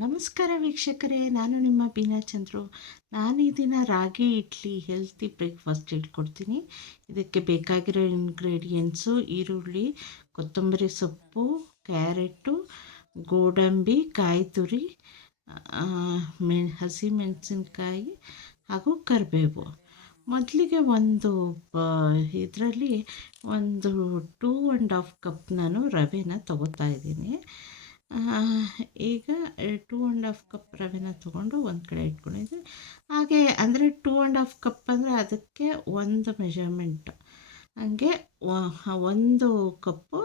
ನಮಸ್ಕಾರ ವೀಕ್ಷಕರೇ, ನಾನು ನಿಮ್ಮ ಬೀನಾ ಚಂದ್ರು. ನಾನು ಈ ದಿನ ರಾಗಿ ಇಡ್ಲಿ ಹೆಲ್ತಿ ಬ್ರೇಕ್ಫಾಸ್ಟ್ ಹೇಳ್ಕೊಡ್ತೀನಿ ಇದಕ್ಕೆ ಬೇಕಾಗಿರೋ ಇಂಗ್ರೀಡಿಯೆಂಟ್ಸು ಈರುಳ್ಳಿ, ಕೊತ್ತಂಬರಿ ಸೊಪ್ಪು, ಕ್ಯಾರೆಟು, ಗೋಡಂಬಿ, ಕಾಯಿ ತುರಿ ಮೆ ಹಸಿಮೆಣಸಿನ್ಕಾಯಿ ಹಾಗೂ ಕರಿಬೇವು. ಮೊದಲಿಗೆ ಒಂದು ಇದರಲ್ಲಿ ಒಂದು ಟೂ ಆ್ಯಂಡ್ ಹಾಫ್ ಕಪ್ ನಾನು ರವೆನ ತಗೋತಾ ಇದ್ದೀನಿ. ಈಗ ಟೂ ಆ್ಯಂಡ್ ಹಾಫ್ ಕಪ್ ರವೆನ ತೊಗೊಂಡು ಒಂದು ಕಡೆ ಇಟ್ಕೊಂಡಿದ್ದೆ. ಹಾಗೆ ಅಂದರೆ ಟೂ ಆ್ಯಂಡ್ ಹಾಫ್ ಕಪ್ ಅಂದರೆ ಅದಕ್ಕೆ ಒಂದು ಮೆಷರ್ಮೆಂಟ್ ಹಾಗೆ ಒಂದು ಕಪ್ಪು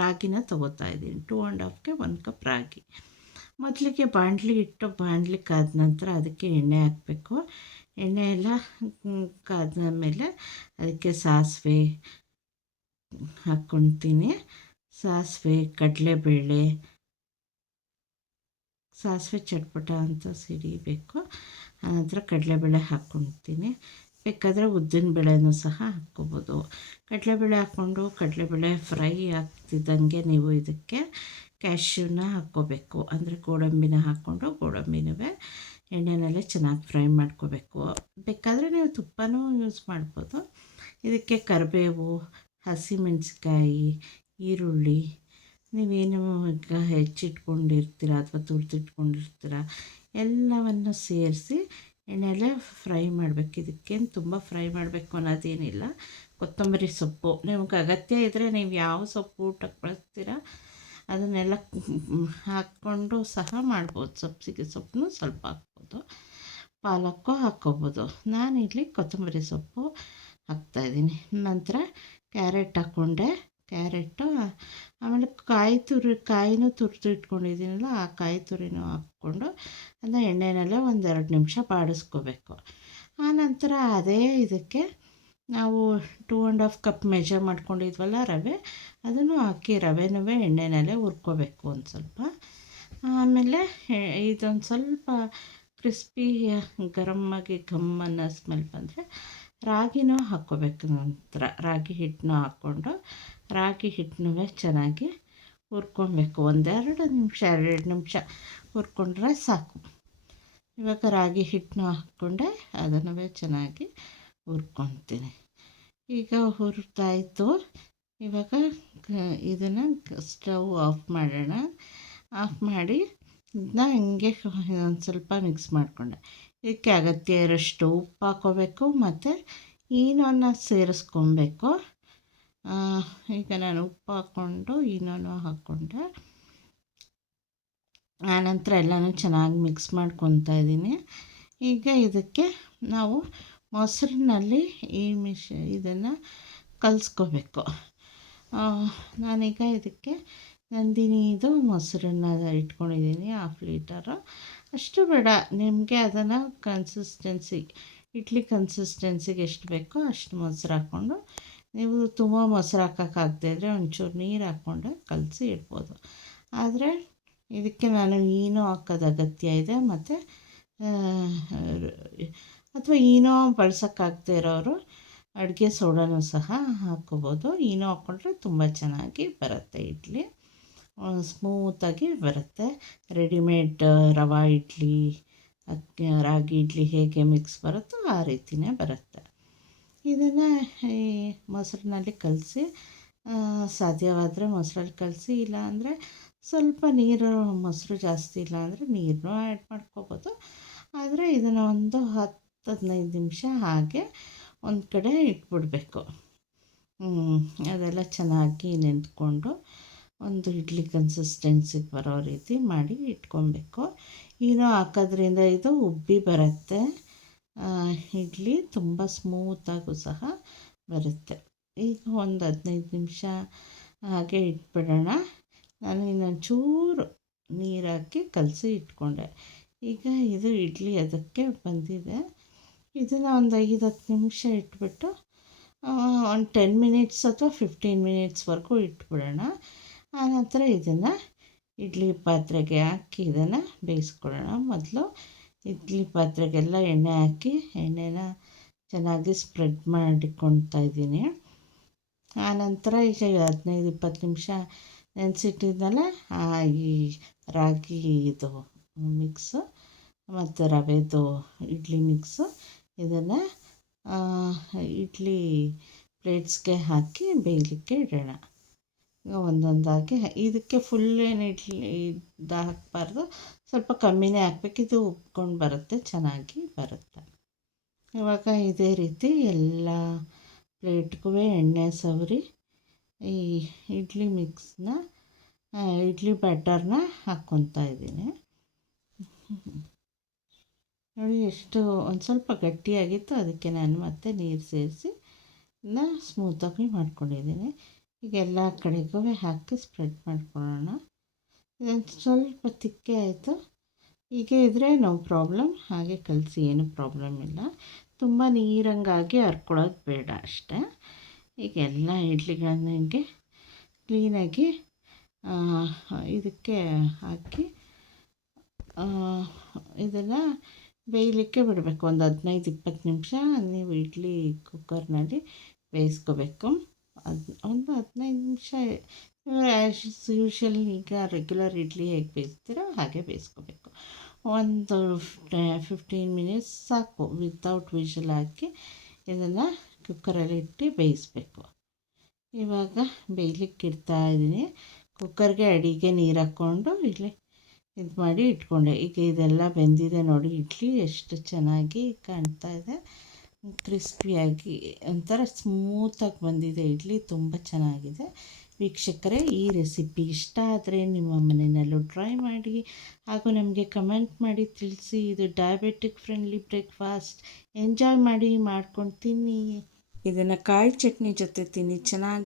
ರಾಗಿನ ತೊಗೋತಾ ಇದ್ದೀನಿ. ಟೂ ಆ್ಯಂಡ್ ಹಾಫ್ಗೆ ಒಂದು ಕಪ್ ರಾಗಿ. ಮೊದಲಿಗೆ ಬಾಣಲಿ ಇಟ್ಟು ಬಾಣಲಿ ಕಾದ ನಂತರ ಅದಕ್ಕೆ ಎಣ್ಣೆ ಹಾಕಬೇಕು. ಎಣ್ಣೆ ಎಲ್ಲ ಕಾದ ಮೇಲೆ ಅದಕ್ಕೆ ಸಾಸಿವೆ ಹಾಕ್ಕೊಳ್ತೀನಿ ಸಾಸಿವೆ, ಕಡಲೆಬೇಳೆ ಸಾಸಿವೆ ಚಟ್ಪಟ ಅಂತ ಸಿಡಿಬೇಕು. ಆನಂತರ ಕಡಲೆಬೇಳೆ ಹಾಕ್ಕೊಳ್ತೀನಿ. ಬೇಕಾದರೆ ಉದ್ದಿನ ಬೇಳೆನೂ ಸಹ ಹಾಕ್ಕೋಬೋದು. ಕಡಲೆಬೇಳೆ ಹಾಕ್ಕೊಂಡು ಕಡಲೆಬೇಳೆ ಫ್ರೈ ಆಗ್ತಿದ್ದಂಗೆ ನೀವು ಇದಕ್ಕೆ ಕ್ಯಾಶ್ಯೂನ ಹಾಕ್ಕೋಬೇಕು. ಅಂದರೆ ಗೋಡಂಬಿನ ಹಾಕ್ಕೊಂಡು ಗೋಡಂಬಿನೂ ಎಣ್ಣೆನಲ್ಲೇ ಚೆನ್ನಾಗಿ ಫ್ರೈ ಮಾಡ್ಕೋಬೇಕು. ಬೇಕಾದರೆ ನೀವು ತುಪ್ಪನೂ ಯೂಸ್ ಮಾಡ್ಬೋದು. ಇದಕ್ಕೆ ಕರಿಬೇವು ಹಸಿಮೆಣಸಿಕಾಯಿ ಈರುಳ್ಳಿ ನೀವೇನು ಈಗ ಹೆಚ್ಚಿಟ್ಕೊಂಡಿರ್ತೀರ ಅಥವಾ ತುರಿದಿಟ್ಕೊಂಡಿರ್ತೀರ, ಎಲ್ಲವನ್ನು ಸೇರಿಸಿ ಎಣ್ಣೆಲೆ ಫ್ರೈ ಮಾಡಬೇಕು. ಇದಕ್ಕೇನು ತುಂಬ ಫ್ರೈ ಮಾಡಬೇಕು ಅನ್ನೋದೇನಿಲ್ಲ. ಕೊತ್ತಂಬರಿ ಸೊಪ್ಪು. ನಿಮ್ಗೆ ಅಗತ್ಯ ಇದ್ದರೆ ನೀವು ಯಾವ ಸೊಪ್ಪು ಊಟಕ್ಕೆ ಬಳಸ್ತೀರ, ಅದನ್ನೆಲ್ಲ ಹಾಕ್ಕೊಂಡು ಸಹ ಮಾಡ್ಬೋದು. ಸಬ್ಸಿಗೆ ಸೊಪ್ಪನ್ನು ಸ್ವಲ್ಪ ಹಾಕ್ಬೋದು. ಪಾಲಕ್ಕು ಹಾಕ್ಕೋಬೋದು. ನಾನಿಲ್ಲಿ ಕೊತ್ತಂಬರಿ ಸೊಪ್ಪು ಹಾಕ್ತಾಯಿದ್ದೀನಿ ನಂತರ ಕ್ಯಾರೆಟ್ ಹಾಕ್ಕೊಂಡೆ. ಕ್ಯಾರೆಟು, ಆಮೇಲೆ ಕಾಯಿ ತುರಿ, ಕಾಯಿನೂ ತುರಿದು ಇಟ್ಕೊಂಡಿದ್ದೀನಲ್ಲ, ಆ ಕಾಯಿ ತುರಿನೂ ಹಾಕ್ಕೊಂಡು ಅದನ್ನ ಎಣ್ಣೆನಲ್ಲೇ ಒಂದೆರಡು ನಿಮಿಷ ಬಾಡಿಸ್ಕೋಬೇಕು. ಆನಂತರ ಅದೇ ಇದಕ್ಕೆ ನಾವು two and half cup measure ಮಾಡ್ಕೊಂಡಿದ್ವಲ್ಲ ರವೆ, ಅದನ್ನು ಹಾಕಿ ರವೆನೂ ಎಣ್ಣೆನಲ್ಲೇ ಹುರ್ಕೋಬೇಕು ಒಂದು ಸ್ವಲ್ಪ. ಆಮೇಲೆ ಇದೊಂದು ಸ್ವಲ್ಪ ಕ್ರಿಸ್ಪಿ ಗರಮ್ಮಾಗಿ ಘಮ್ ಅನ್ನೋ ಸ್ಮೆಲ್ ಬಂದರೆ ರಾಗಿನೂ ಹಾಕ್ಕೋಬೇಕು. ನಂತರ ರಾಗಿ ಹಿಟ್ಟನ್ನೂ ಹಾಕ್ಕೊಂಡು ರಾಗಿ ಹಿಟ್ಟನ್ನೂ ಚೆನ್ನಾಗಿ ಹುರ್ಕೊಬೇಕು. ಒಂದೆರಡು ನಿಮಿಷ, ಎರಡು ನಿಮಿಷ ಹುರ್ಕೊಂಡ್ರೆ ಸಾಕು. ಇವಾಗ ರಾಗಿ ಹಿಟ್ಟನ್ನ ಹಾಕ್ಕೊಂಡೆ ಅದನ್ನು ಚೆನ್ನಾಗಿ ಹುರ್ಕೊತೀನಿ. ಈಗ ಹುರ್ತಾಯಿತು ಇವಾಗ ಇದನ್ನು ಸ್ಟವ್ ಆಫ್ ಮಾಡೋಣ. ಆಫ್ ಮಾಡಿ, ಇದನ್ನ ಹಿಂಗೆ ಒಂದು ಸ್ವಲ್ಪ ಮಿಕ್ಸ್ ಮಾಡಿಕೊಂಡೆ. ಇದಕ್ಕೆ ಅಗತ್ಯ ಇರೋಷ್ಟು ಉಪ್ಪು ಹಾಕೋಬೇಕು ಮತ್ತು ಈನೋನ ಸೇರಿಸ್ಕೊಬೇಕು. ಈಗ ನಾನು ಉಪ್ಪು ಹಾಕ್ಕೊಂಡು ಈನೋನು ಹಾಕ್ಕೊಂಡೆ. ಆನಂತರ ಎಲ್ಲನೂ ಚೆನ್ನಾಗಿ ಮಿಕ್ಸ್ ಮಾಡ್ಕೊತಾ ಇದ್ದೀನಿ. ಈಗ ಇದಕ್ಕೆ ನಾವು ಮೊಸರಿನಲ್ಲಿ ಈ ಮಿಶ್, ಇದನ್ನು ಕಲಿಸ್ಕೋಬೇಕು. ನಾನೀಗ ಇದಕ್ಕೆ ನಂದಿನಿದು ಮೊಸರನ್ನ ಇಟ್ಕೊಂಡಿದ್ದೀನಿ ಹಾಫ್ ಲೀಟರು ಅಷ್ಟು ಬೇಡ, ನಿಮಗೆ ಅದನ್ನು ಕನ್ಸಿಸ್ಟೆನ್ಸಿ ಇಡ್ಲಿ ಕನ್ಸಿಸ್ಟೆನ್ಸಿಗೆ ಎಷ್ಟು ಬೇಕೋ ಅಷ್ಟು ಮೊಸರು ಹಾಕ್ಕೊಂಡು, ನೀವು ತುಂಬ ಮೊಸರು ಹಾಕೋಕ್ಕಾಗದೇ ಇದ್ದರೆ ಒಂಚೂರು ನೀರು ಹಾಕ್ಕೊಂಡು ಕಲಸಿ ಇಡ್ಬೋದು. ಆದರೆ ಇದಕ್ಕೆ ನಾನು ಈನೋ ಹಾಕೋದು ಅಗತ್ಯ ಇದೆ, ಮತ್ತು ಅಥವಾ ಏನೋ ಬಳಸೋಕ್ಕಾಗದೇ ಇರೋರು ಅಡುಗೆ ಸೋಡಾನು ಸಹ ಹಾಕ್ಕೋಬೋದು. ಏನೋ ಹಾಕ್ಕೊಂಡ್ರೆ ತುಂಬ ಚೆನ್ನಾಗಿ ಬರುತ್ತೆ ಇಡ್ಲಿ. ಸ್ಮೂತಾಗಿ ಬರುತ್ತೆ. ರೆಡಿಮೇಡ್ ರವೆ ಇಡ್ಲಿ ಅಕ್ಕಿ ರಾಗಿ ಇಡ್ಲಿ ಹೇಗೆ ಮಿಕ್ಸ್ ಬರುತ್ತೋ ಆ ರೀತಿಯೇ ಬರುತ್ತೆ. ಇದನ್ನು ಈ ಮೊಸರಿನಲ್ಲಿ ಕಲಸಿ ಸಾಧ್ಯವಾದರೆ ಮೊಸರಲ್ಲಿ ಕಲಸಿ, ಇಲ್ಲಾಂದರೆ ಸ್ವಲ್ಪ ನೀರು, ಮೊಸರು ಜಾಸ್ತಿ ಇಲ್ಲ ಅಂದರೆ ನೀರನ್ನು ಆ್ಯಡ್ ಮಾಡ್ಕೋಬೋದು. ಆದರೆ ಇದನ್ನು ಒಂದು ಹತ್ತು, ಹದಿನೈದು ನಿಮಿಷ ಹಾಗೆ ಒಂದು ಕಡೆ ಇಟ್ಬಿಡಬೇಕು. ಅದೆಲ್ಲ ಚೆನ್ನಾಗಿ ನೆಂದ್ಕೊಂಡು ಒಂದು ಇಡ್ಲಿ ಕನ್ಸಿಸ್ಟೆನ್ಸಿಗೆ ಬರೋ ರೀತಿ ಮಾಡಿ ಇಟ್ಕೊಬೇಕು. ಏನೋ ಹಾಕೋದ್ರಿಂದ ಇದು ಉಬ್ಬಿ ಬರುತ್ತೆ. ಇಡ್ಲಿ ತುಂಬ ಸ್ಮೂತಾಗೂ ಸಹ ಬರುತ್ತೆ. ಈಗ ಒಂದು ಹದಿನೈದು ನಿಮಿಷ ಹಾಗೆ ಇಟ್ಬಿಡೋಣ. ನಾನು ಇನ್ನೊಂದು ಚೂರು ನೀರು ಹಾಕಿ ಕಲಸಿ ಇಟ್ಕೊಂಡೆ. ಈಗ ಇದು ಇಡ್ಲಿ ಅದಕ್ಕೆ ಬಂದಿದೆ. ಇದನ್ನು ಒಂದು ಐದು ಹತ್ತು ನಿಮಿಷ ಇಟ್ಬಿಟ್ಟು ಒಂದು ಟೆನ್ ಮಿನಿಟ್ಸ್ ಅಥವಾ ಫಿಫ್ಟೀನ್ ಮಿನಿಟ್ಸ್ವರೆಗೂ ಇಟ್ಬಿಡೋಣ. ಆನಂತರ ಇದನ್ನು ಇಡ್ಲಿ ಪಾತ್ರೆಗೆ ಹಾಕಿ ಇದನ್ನು ಬೇಯಿಸ್ಕೊಳ್ಳೋಣ. ಮೊದಲು ಇಡ್ಲಿ ಪಾತ್ರೆಗೆಲ್ಲ ಎಣ್ಣೆ ಹಾಕಿ ಎಣ್ಣೆನ ಚೆನ್ನಾಗಿ ಸ್ಪ್ರೆಡ್ ಮಾಡಿಕೊಳ್ತಾ ಇದ್ದೀನಿ. ಆನಂತರ ಈಗ ಹದಿನೈದು, ಇಪ್ಪತ್ತು ನಿಮಿಷ ನೆನೆಸಿಟ್ಟಿದ್ದಲ್ಲ ಈ ರಾಗಿ ಇದು ಮಿಕ್ಸು ಮತ್ತು ರವೆದು ಇಡ್ಲಿ ಮಿಕ್ಸು ಇದನ್ನು ಇಡ್ಲಿ ಪ್ಲೇಟ್ಸ್ಗೆ ಹಾಕಿ ಬೇಯಲಿಕ್ಕೆ ಇಡೋಣ. ಒಂದೊಂದಾಗಿ ಇದಕ್ಕೆ ಫುಲ್ ಏನು ಇಡ್ಲಿ ಇದು ಹಾಕಬಾರ್ದು ಸ್ವಲ್ಪ ಕಮ್ಮಿನೇ ಹಾಕ್ಬೇಕು. ಇದು ಉಬ್ಕೊಂಡು ಬರುತ್ತೆ, ಚೆನ್ನಾಗಿ ಬರುತ್ತೆ. ಇವಾಗ ಇದೇ ರೀತಿ ಎಲ್ಲ ಪ್ಲೇಟ್ಗೂ ಎಣ್ಣೆ ಸವರಿ, ಈ ಇಡ್ಲಿ ಮಿಕ್ಸ್ನ ಇಡ್ಲಿ ಬ್ಯಾಟರ್ನ ಹಾಕ್ಕೊತಾ ಇದ್ದೀನಿ. ನೋಡಿ, ಎಷ್ಟು ಒಂದು ಸ್ವಲ್ಪ ಗಟ್ಟಿಯಾಗಿತ್ತು. ಅದಕ್ಕೆ ನಾನು ಮತ್ತೆ ನೀರು ಸೇರಿಸಿ ಇನ್ನು ಸ್ಮೂತಾಗಿ ಮಾಡ್ಕೊಂಡಿದ್ದೀನಿ. ಈಗ ಎಲ್ಲ ಕಡೆಗೂ ಹಾಕಿ ಸ್ಪ್ರೆಡ್ ಮಾಡ್ಕೊಳ್ಳೋಣ. ಇದೊಂದು ಸ್ವಲ್ಪ ತಿಕ್ಕೆ ಆಯಿತು. ಹೀಗೆ ಇದ್ದರೆ ನೋ ಪ್ರಾಬ್ಲಮ್ ಹಾಗೆ ಕಲಸಿ, ಏನು ಪ್ರಾಬ್ಲಮ್ ಇಲ್ಲ. ತುಂಬ ನೀರಂಗಾಗಿ ಹರ್ಕೊಳ್ಳೋದು ಬೇಡ ಅಷ್ಟೇ. ಈಗ ಎಲ್ಲ ಇಡ್ಲಿಗಳನ್ನ ಹಿಂಗೆ ಕ್ಲೀನಾಗಿ ಇದಕ್ಕೆ ಹಾಕಿ ಇದನ್ನು ಬೇಯಲಿಕ್ಕೆ ಬಿಡಬೇಕು. ಒಂದು ಹದಿನೈದು ಇಪ್ಪತ್ತು ನಿಮಿಷ ನೀವು ಇಡ್ಲಿ ಕುಕ್ಕರ್ನಲ್ಲಿ ಬೇಯಿಸ್ಕೋಬೇಕು. ಅದು ಒಂದು ಹದಿನೈದು ನಿಮಿಷ ಆ್ಯಸ್ ಯೂಶ್ವಲ್ ಈಗ ರೆಗ್ಯುಲರ್ ಇಡ್ಲಿ ಹೇಗೆ ಬೇಯಿಸ್ತೀರೋ ಹಾಗೆ ಬೇಯಿಸ್ಕೋಬೇಕು. ಒಂದು ಫಿಫ್ಟೀನ್ ಮಿನಿಟ್ಸ್ ಸಾಕು ವಿತೌಟ್ ವಿಶಲ್ ಹಾಕಿ ಇದನ್ನು ಕುಕ್ಕರಲ್ಲಿ ಇಟ್ಟು ಬೇಯಿಸ್ಬೇಕು. ಇವಾಗ ಬೇಯಲಿಕ್ಕೆ ಇಡ್ತಾ ಇದ್ದೀನಿ. ಕುಕ್ಕರ್ಗೆ ಅಡಿಗೆ ನೀರು ಹಾಕ್ಕೊಂಡು ಇಲ್ಲಿ ಇದು ಮಾಡಿ ಇಟ್ಕೊಂಡೆ. ಈಗ ಇದೆಲ್ಲ ಬೆಂದಿದೆ ನೋಡಿ, ಇಡ್ಲಿ ಎಷ್ಟು ಚೆನ್ನಾಗಿ ಕಾಣ್ತಾ ಇದೆ. ಕ್ರಿಸ್ಪಿಯಾಗಿ ಒಂಥರ ಸ್ಮೂತಾಗಿ ಬಂದಿದೆ. ಇಡ್ಲಿ ತುಂಬ ಚೆನ್ನಾಗಿದೆ. ವೀಕ್ಷಕರೇ, ಈ ರೆಸಿಪಿ ಇಷ್ಟ ಆದರೆ ನಿಮ್ಮ ಮನೆಯಲ್ಲೂ ಟ್ರೈ ಮಾಡಿ ಹಾಗೂ ನಮಗೆ ಕಮೆಂಟ್ ಮಾಡಿ ತಿಳಿಸಿ. ಇದು ಡಯಾಬೆಟಿಕ್ ಫ್ರೆಂಡ್ಲಿ ಬ್ರೇಕ್ಫಾಸ್ಟ್ ಎಂಜಾಯ್ ಮಾಡಿ ಮಾಡ್ಕೊಂಡು ತಿನ್ನಿ. ಇದನ್ನು ಕಾಯಿ ಚಟ್ನಿ ಜೊತೆ ತಿನ್ನಿ. ಚೆನ್ನಾಗಿ